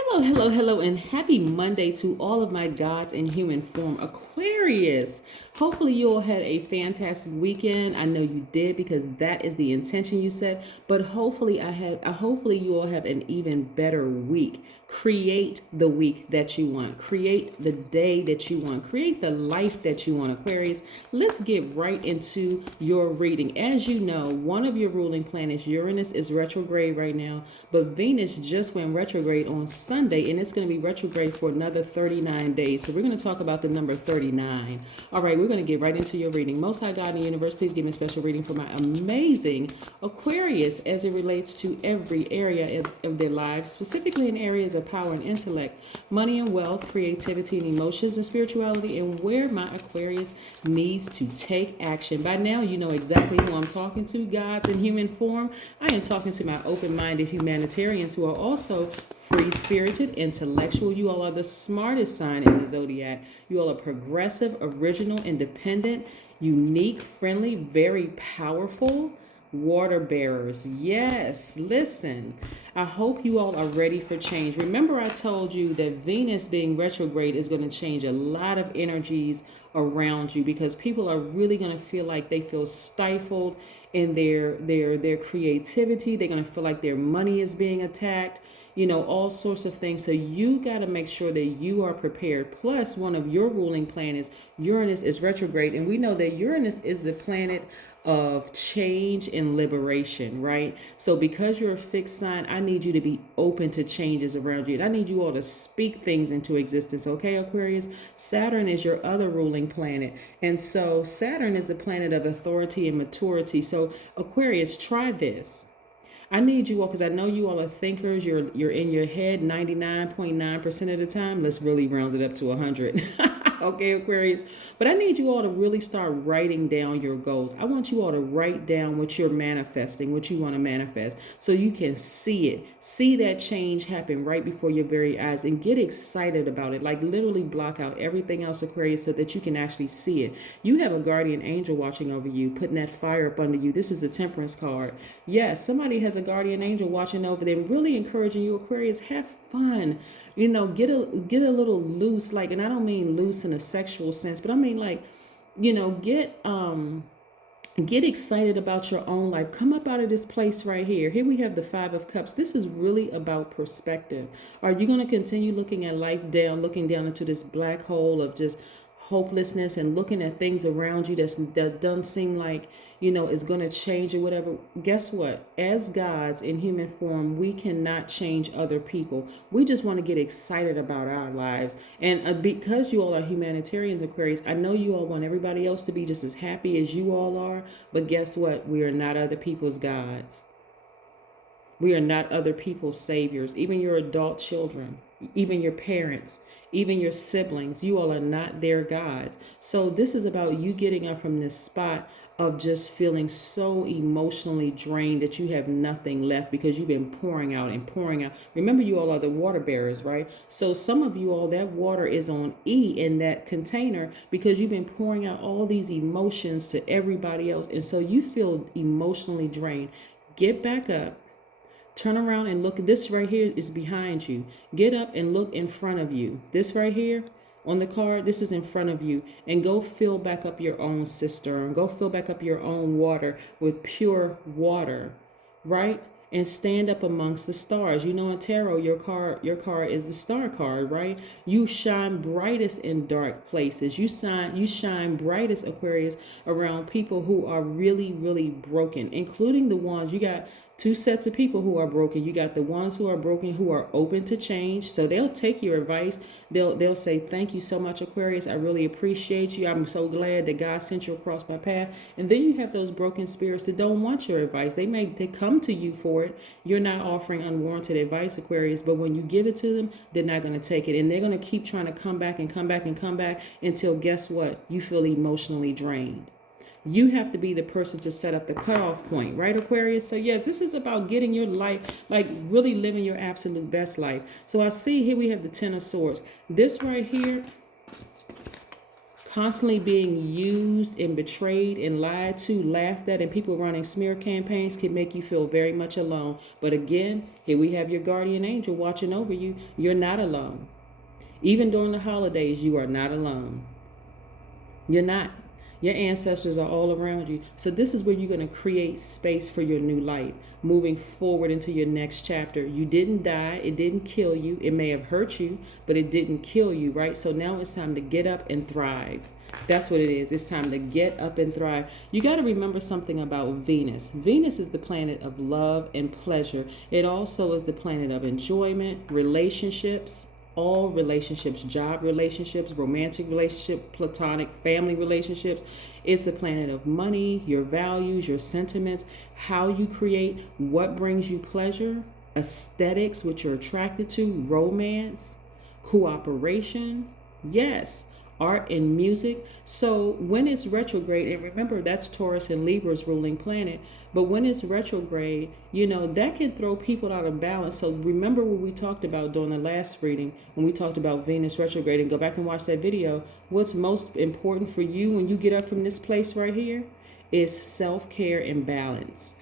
Hello, hello, hello, and happy Monday to all of my gods in human form, Aquarius. Hopefully, you all had a fantastic weekend. I know you did because that is the intention you set. But hopefully you all have an even better week. Create the week that you want. Create the day that you want. Create the life that you want, Aquarius. Let's get right into your reading. As you know, one of your ruling planets, Uranus, is retrograde right now, but Venus just went retrograde on Sunday, and it's going to be retrograde for another 39 days. So we're going to talk about the number 39. All right, we're going to get right into your reading. Most High God in the universe, please give me a special reading for my amazing Aquarius as it relates to every area of their lives, specifically in areas of power and intellect, money and wealth, creativity and emotions and spirituality, and where my Aquarius needs to take action. By now, you know exactly who I'm talking to, gods in human form. I am talking to my open-minded humanitarians who are also free-spirited, intellectual. You all are the smartest sign in the Zodiac. You all are progressive, original, independent, unique, friendly, very powerful water bearers. Yes, listen. I hope you all are ready for change. Remember, I told you that Venus being retrograde is going to change a lot of energies around you because people are really going to feel like they feel stifled in their creativity. They're going to feel like their money is being attacked, you know, all sorts of things. So you got to make sure that you are prepared. Plus, one of your ruling planets, Uranus, is retrograde. And we know that Uranus is the planet of change and liberation, right? So because you're a fixed sign, I need you to be open to changes around you. And I need you all to speak things into existence, okay, Aquarius? Saturn is your other ruling planet. And so Saturn is the planet of authority and maturity. So Aquarius, try this. I need you all, because I know you all are thinkers. You're in your head 99.9% of the time. Let's really round it up to 100. Okay, Aquarius. But I need you all to really start writing down your goals. I want you all to write down what you're manifesting, what you want to manifest, so you can see it. See that change happen right before your very eyes and get excited about it. Like literally block out everything else, Aquarius, so that you can actually see it. You have a guardian angel watching over you, putting that fire up under you. This is a temperance card. Yes, somebody has a guardian angel watching over them, really encouraging you, Aquarius. Have fun. You know, get a little loose, like, and I don't mean loose in a sexual sense, but I mean like, you know, get excited about your own life. Come up out of this place right here. Here we have the Five of Cups. This is really about perspective. Are you going to continue looking at life looking down into this black hole of just hopelessness and looking at things around you that doesn't seem like, you know, is going to change or whatever? Guess what? As gods in human form, we cannot change other people. We just want to get excited about our lives. And because you all are humanitarians, Aquarius, I know you all want everybody else to be just as happy as you all are. But guess what? We are not other people's gods. We are not other people's saviors. Even your adult children, even your parents, even your siblings, you all are not their gods. So this is about you getting up from this spot of just feeling so emotionally drained that you have nothing left because you've been pouring out and pouring out. Remember, you all are the water bearers, right? So some of you all, that water is on E in that container because you've been pouring out all these emotions to everybody else. And so you feel emotionally drained. Get back up. Turn around and look. This right here is behind you. Get up and look in front of you. This right here on the card, this is in front of you. And go fill back up your own cistern. Go fill back up your own water with pure water, right? And stand up amongst the stars. You know, in tarot, your card is the star card, right? You shine brightest in dark places. You shine brightest, Aquarius, around people who are really, really broken, including the ones you got. Two sets of people who are broken. You got the ones who are broken who are open to change. So they'll take your advice. They'll say, thank you so much, Aquarius. I really appreciate you. I'm so glad that God sent you across my path. And then you have those broken spirits that don't want your advice. They come to you for it. You're not offering unwarranted advice, Aquarius. But when you give it to them, they're not going to take it. And they're going to keep trying to come back and come back and come back until, guess what? You feel emotionally drained. You have to be the person to set up the cutoff point, right, Aquarius? So yeah, this is about getting your life, like really living your absolute best life. So I see here we have the Ten of Swords. This right here Constantly being used and betrayed and lied to, laughed at, and people running smear campaigns can make you feel very much alone. But again, here we have your guardian angel watching over you. You're not alone. Even during the holidays, you are not alone. You're not. Your ancestors are all around you. So this is where you're going to create space for your new life, moving forward into your next chapter. You didn't die. It didn't kill you. It may have hurt you, but it didn't kill you, right? So now it's time to get up and thrive. That's what it is. It's time to get up and thrive. You got to remember something about Venus. Venus is the planet of love and pleasure. It also is the planet of enjoyment, relationships, all relationships, job relationships, romantic relationship, platonic, family relationships. It's a planet of money, your values, your sentiments, how you create, what brings you pleasure, aesthetics, which you're attracted to, romance, cooperation, yes, art and music. So when it's retrograde, and remember that's Taurus and Libra's ruling planet, but when it's retrograde, that can throw people out of balance. So remember what we talked about during the last reading when we talked about Venus retrograde, and go back and watch that video. What's most important for you when you get up from this place right here is self-care and balance.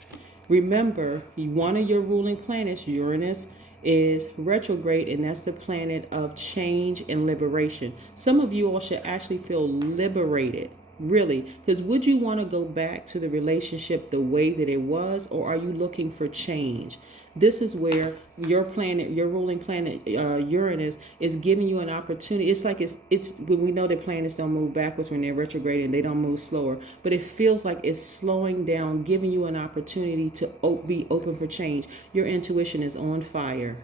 Remember, one of your ruling planets, Uranus, is retrograde, and that's the planet of change and liberation. Some of you all should actually feel liberated, really, because would you want to go back to the relationship the way that it was, or are you looking for change? This is where your planet, your ruling planet, Uranus, is giving you an opportunity. It's like it's when we know that planets don't move backwards when they're retrograde, and they don't move slower, but it feels like it's slowing down, giving you an opportunity to be open for change. Your intuition is on fire.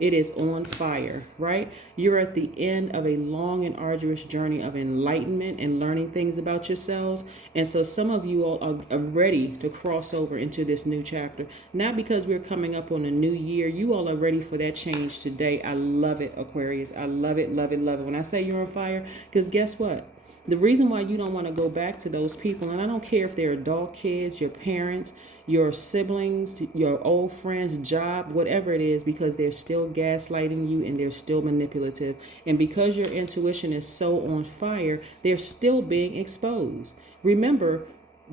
It is on fire, right? You're at the end of a long and arduous journey of enlightenment and learning things about yourselves. And so some of you all are ready to cross over into this new chapter. Not because we're coming up on a new year. You all are ready for that change today. I love it, Aquarius. I love it, love it, love it. When I say you're on fire, because guess what? The reason why you don't want to go back to those people, and I don't care if they're adult kids, your parents, your siblings, your old friends, job, whatever it is, because they're still gaslighting you and they're still manipulative. And because your intuition is so on fire, they're still being exposed. Remember,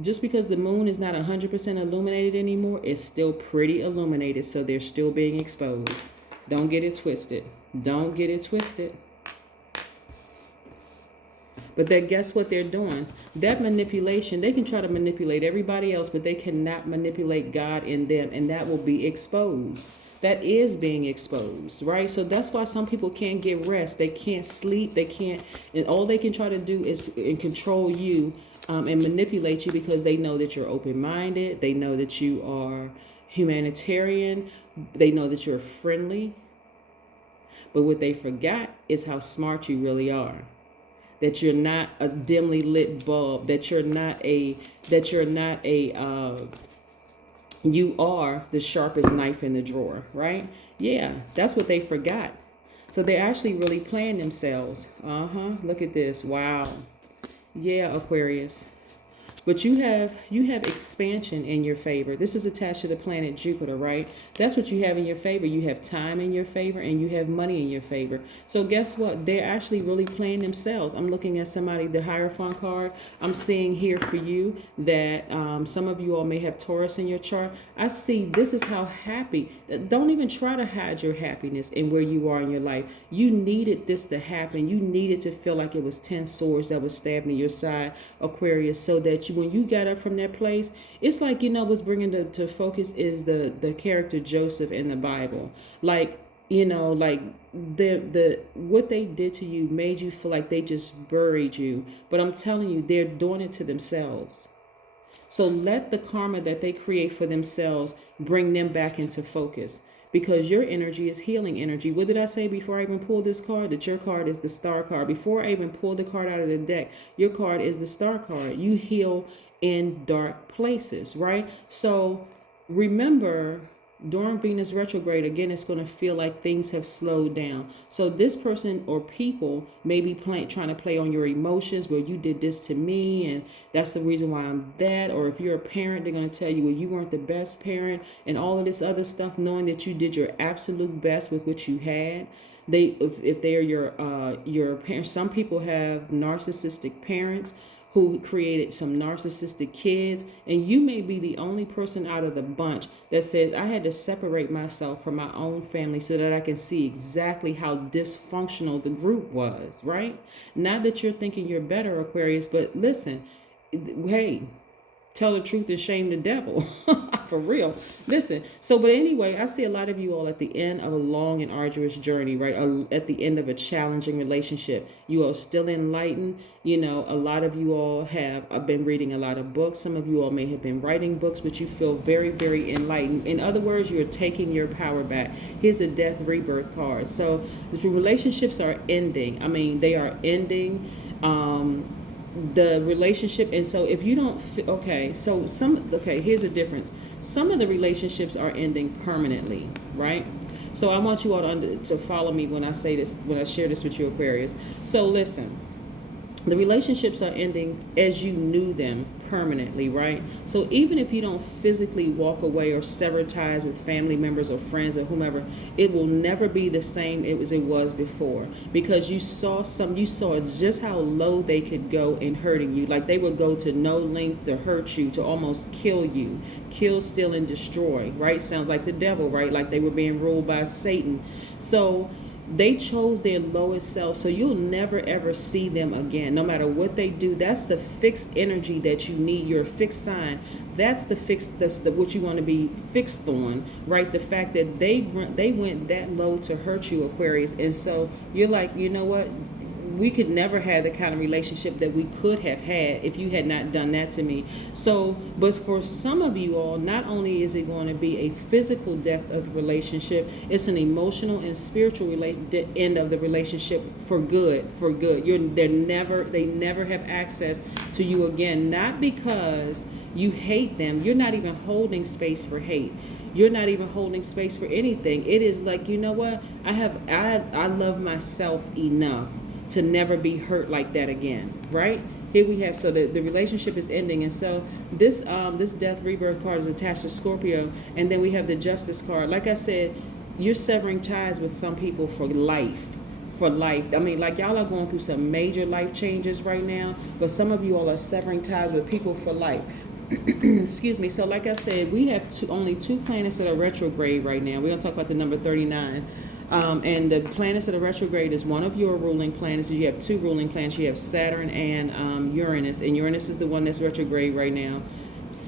just because the moon is not 100% illuminated anymore, it's still pretty illuminated, so they're still being exposed. Don't get it twisted. Don't get it twisted. But then guess what they're doing? That manipulation, they can try to manipulate everybody else, but they cannot manipulate God in them, and that will be exposed. That is being exposed, right? So that's why some people can't get rest. They can't sleep. They can't, and all they can try to do is control you and manipulate you, because they know that you're open-minded. They know that you are humanitarian. They know that you're friendly. But what they forgot is how smart you really are. That you're not a dimly lit bulb, that you are the sharpest knife in the drawer, right? Yeah, that's what they forgot. So they're actually really playing themselves. Look at this. Wow. Yeah, Aquarius. But you have expansion in your favor. This is attached to the planet Jupiter, right? That's what you have in your favor. You have time in your favor, and you have money in your favor. So guess what? They're actually really playing themselves. I'm looking at somebody, the Hierophant card. I'm seeing here for you that some of you all may have Taurus in your chart. I see this is how happy. Don't even try to hide your happiness and where you are in your life. You needed this to happen. You needed to feel like it was 10 swords that was stabbed in your side, Aquarius, so that when you got up from that place, it's like, what's bringing to focus is the character Joseph in the Bible. Like, the what they did to you made you feel like they just buried you. But I'm telling you, they're doing it to themselves. So let the karma that they create for themselves bring them back into focus, because your energy is healing energy. What did I say before I even pulled this card? That your card is the star card. Before I even pulled the card out of the deck, your card is the star card. You heal in dark places, right? So remember, during Venus retrograde, again, it's going to feel like things have slowed down. So this person or people may be trying to play on your emotions, where you did this to me, and that's the reason why I'm that. Or if you're a parent, they're going to tell you, well, you weren't the best parent, and all of this other stuff, knowing that you did your absolute best with what you had. if they are your parents. Some people have narcissistic parents who created some narcissistic kids, and you may be the only person out of the bunch that says, I had to separate myself from my own family so that I can see exactly how dysfunctional the group was, right? Not that you're thinking you're better, Aquarius, but listen, hey, tell the truth and shame the devil. For real. Listen. So, but anyway, I see a lot of you all at the end of a long and arduous journey, right? At the end of a challenging relationship. You are still enlightened. You know, a lot of you all have been reading a lot of books. Some of you all may have been writing books, but you feel very, very enlightened. In other words, you're taking your power back. Here's a death rebirth card. So the relationships are ending. I mean, they are ending. The relationship, and so if you don't here's the difference. Some of the relationships are ending permanently, right? So I want you all to follow me when I say this, when I share this with you, Aquarius. So listen, the relationships are ending as you knew them permanently, right? So even if you don't physically walk away or sever ties with family members or friends or whomever, it will never be the same as it was before, because you saw just how low they could go in hurting you. Like they would go to no length to hurt you, to almost kill you, kill, steal, and destroy, right? Sounds like the devil, right? Like they were being ruled by Satan. So they chose their lowest self, so you'll never ever see them again, no matter what they do. That's the fixed energy that you need. Your fixed sign. That's what you want to be fixed on, right? The fact that they went that low to hurt you, Aquarius, and so you're like, you know what? We could never have the kind of relationship that we could have had if you had not done that to me. So, but for some of you all, not only is it going to be a physical death of the relationship, it's an emotional and spiritual end of the relationship for good. They never have access to you again. Not because you hate them. You're not even holding space for hate. You're not even holding space for anything. It is like, you know what? I love myself enough to never be hurt like that again, right? Here we have, so the relationship is ending, and so this death rebirth card is attached to Scorpio, and then we have the Justice card. Like I said, you're severing ties with some people for life. I mean, like y'all are going through some major life changes right now, but some of you all are severing ties with people for life. Excuse me. So like I said, we have only two planets that are retrograde right now. We're going to talk about the number 39. And the planets that are retrograde is one of your ruling planets. You have two ruling planets. You have Saturn and Uranus. And Uranus is the one that's retrograde right now.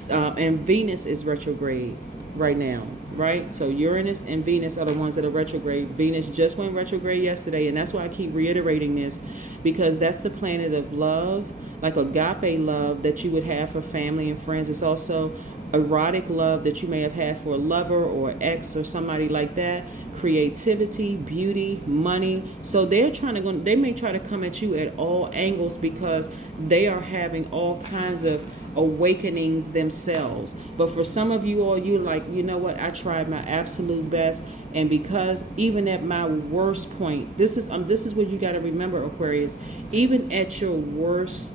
And Venus is retrograde right now, right? So Uranus and Venus are the ones that are retrograde. Venus just went retrograde yesterday. And that's why I keep reiterating this, because that's the planet of love, like agape love that you would have for family and friends. It's also erotic love that you may have had for a lover or ex or somebody like that. Creativity, beauty, money. So they may try to come at you at all angles because they are having all kinds of awakenings themselves. But for some of you all, you're like, you know what? I tried my absolute best, and because even at my worst point, this is what you got to remember, Aquarius. Even at your worst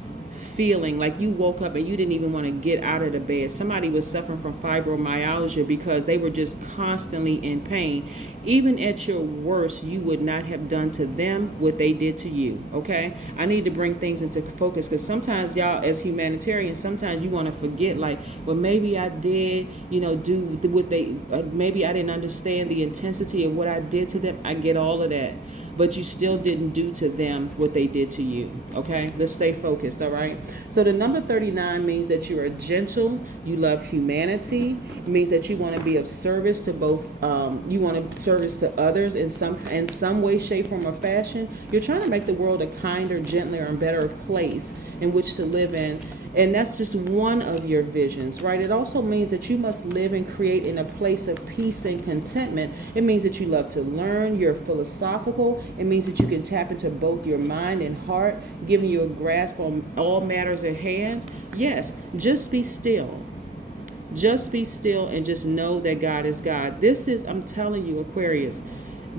feeling, like you woke up and you didn't even want to get out of the bed. Somebody was suffering from fibromyalgia because they were just constantly in pain. Even at your worst, you would not have done to them what they did to you, okay? I need to bring things into focus, because sometimes y'all as humanitarians, sometimes you want to forget, like, well, maybe I did, do what maybe I didn't understand the intensity of what I did to them. I get all of that. But you still didn't do to them what they did to you, okay? Let's stay focused, all right? So the number 39 means that you are gentle, you love humanity. It means that you want to be of service to both, you want to service to others in some way, shape, form, or fashion. You're trying to make the world a kinder, gentler, and better place in which to live in. And that's just one of your visions, right? It also means that you must live and create in a place of peace and contentment. It means that you love to learn, you're philosophical. It means that you can tap into both your mind and heart, giving you a grasp on all matters at hand. Yes, just be still. Just be still and just know that God is God. I'm telling you, Aquarius,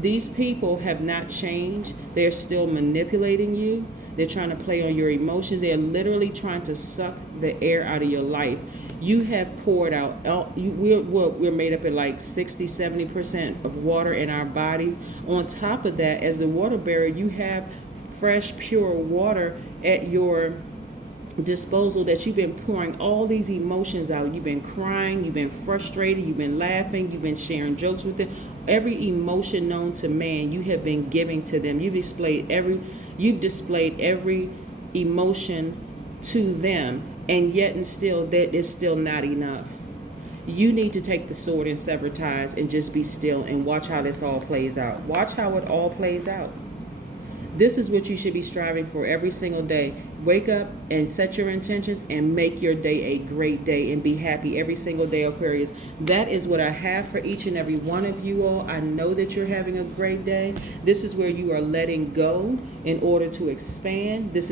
these people have not changed. They're still manipulating you. They're trying to play on your emotions. They're literally trying to suck the air out of your life. You have poured out, we're made up at like 60-70% of water in our bodies. On top of that, as the water bearer, you have fresh, pure water at your disposal that you've been pouring all these emotions out. You've been crying, you've been frustrated, you've been laughing, you've been sharing jokes with them. Every emotion known to man, you have been giving to them. You've displayed every emotion to them, and yet and still that is still not enough. You need to take the sword and sever ties and just be still and watch how this all plays out. Watch how it all plays out. This is what you should be striving for every single day. Wake up and set your intentions and make your day a great day and be happy every single day, Aquarius. That is what I have for each and every one of you all. I know that you're having a great day. This is where you are letting go in order to expand. This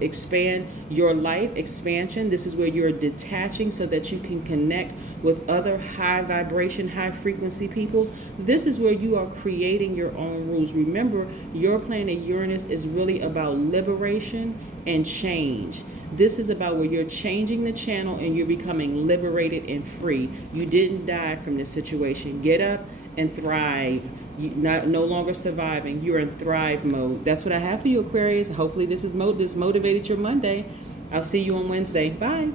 expand your life, expansion. This is where you're detaching so that you can connect with other high vibration, high frequency people. This is where you are creating your own rules. Remember, your planet Uranus is really about liberation and change. This is about where you're changing the channel and you're becoming liberated and free. You didn't die from this situation. Get up and thrive. You're no longer surviving. You're in thrive mode. That's what I have for you, Aquarius. Hopefully this motivated your Monday. I'll see you on Wednesday. Bye.